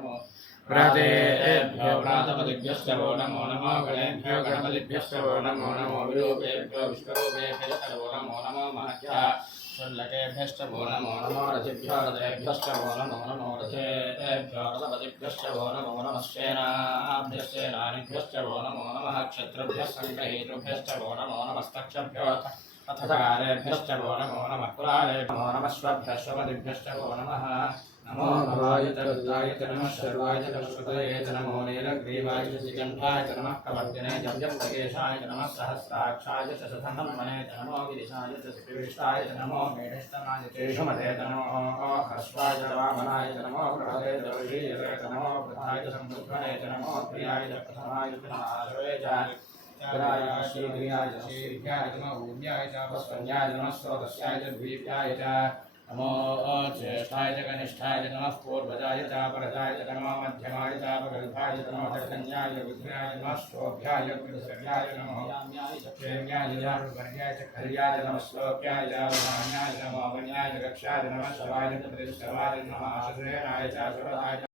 नमो व्रतेभ्यो व्रतपतिभ्यश्च वो नमो नमो गणेभ्यो गणपतिभ्यश्च वो नमो नमो विरूपेभ्यो विश्वरूपेभ्यश्च वो नमो नमो महत्या षोल्लकेभ्यश्च वो नमो नमो रथिभ्यो रथेभ्यश्च वो नमो नमो रथेभ्यो रथपतिभ्यश्च वो नमो नमः सेनाभ्यश्च सेनानिभ्यश्च वो नमो नमः क्षत्रुभ्यः सङ्ग्रहीतृभ्यश्च वो नमो नमस्तक्षभ्यो अथ कालेभ्यश्च वो नमो नमः कुलालेभ्यो नमो नमः स्वभ्यः स्वपतिभ्यश्च वो नमः नमो भवाय च रुद्राय च नमः शर्वाय च श्रुतये च नमो नीलग्रीवाय च सिकण्ठाय च नमः कवर्जने च व्यक्तकेशाय च नमः सहस्राक्षाय च शतहन्मने च नमो गिरिशाय च श्रीकृष्णाय च नमो मेढस्तनाय च शुमते च नमो हर्षाय च वामनाय च नमो बृहदे च ऋषीय च नमो वृद्धाय च संवृद्धने च नमो प्रियाय च प्रथमाय च महाशये च शीघ्राय शीघ्रियाय च शीघ्राय च नमो ऊर्याय च वस्वन्याय च नमः स्रोतस्याय च द्वीप्याय च नमो ज्येष्ठाय च कनिष्ठाय च नमः पूर्वजाय च परजाय च नमो मध्यमाय च प्रगल्भाय च नमो कन्याय विद्याय च नमः शोभ्याय कृतसर्याय नमो याम्याय च क्षेम्याय च वर्याय च खर्याय च नमः श्लोक्याय च वन्याय च नमो वन्याय च कक्षाय च नमः शवाय च प्रतिष्ठवाय च नमः आश्रयाय च सुरदाय च